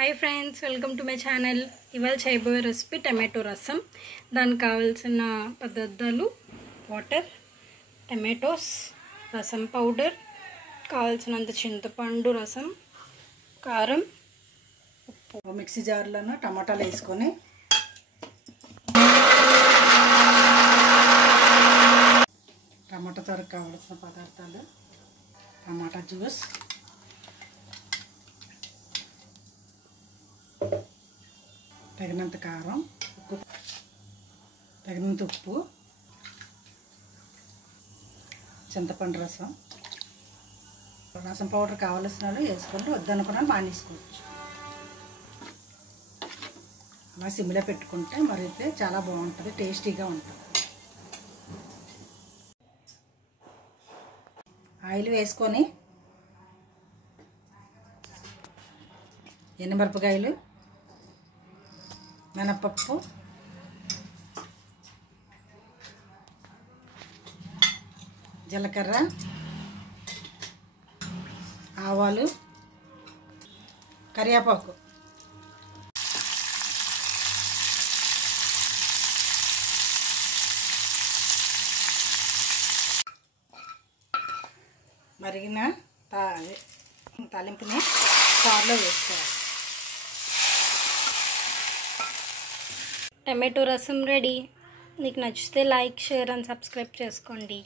Hi friends, welcome to my channel. ఇవాళ చేయబోయే recipe tomato రసం. దానికి కావాల్సిన పదార్థాలు: వాటర్, టమాటోస్, రసం పౌడర్, కావాల్సినంత చింతపండు రసం, కారం, ఉప్పు. మిక్సీ జార్లోనూ టమాటాలు వేసుకొని టమాటా తరకు కావాల్సిన పదార్థాలు: టమాటా జ్యూస్, తగినంత కారం, తగినంత ఉప్పు, చింతపండు రసం. రసం పౌడర్ కావాల్సిన వాళ్ళు వేసుకుంటే వద్దనుకున్నా మానేసుకోవచ్చు. అలా సిమ్లో పెట్టుకుంటే మరైతే చాలా బాగుంటుంది, టేస్టీగా ఉంటుంది. ఆయిల్ వేసుకొని ఎండుమిరపకాయలు, మినపప్పు, జీలకర్ర, ఆవాలు, కరివేపాకు, మరిగిన తాలింపుని చారులో వేసుకోవాలి. టమాటో రసం రెడీ. మీకు నచ్చితే లైక్, షేర్ అండ్ సబ్స్క్రైబ్ చేసుకోండి.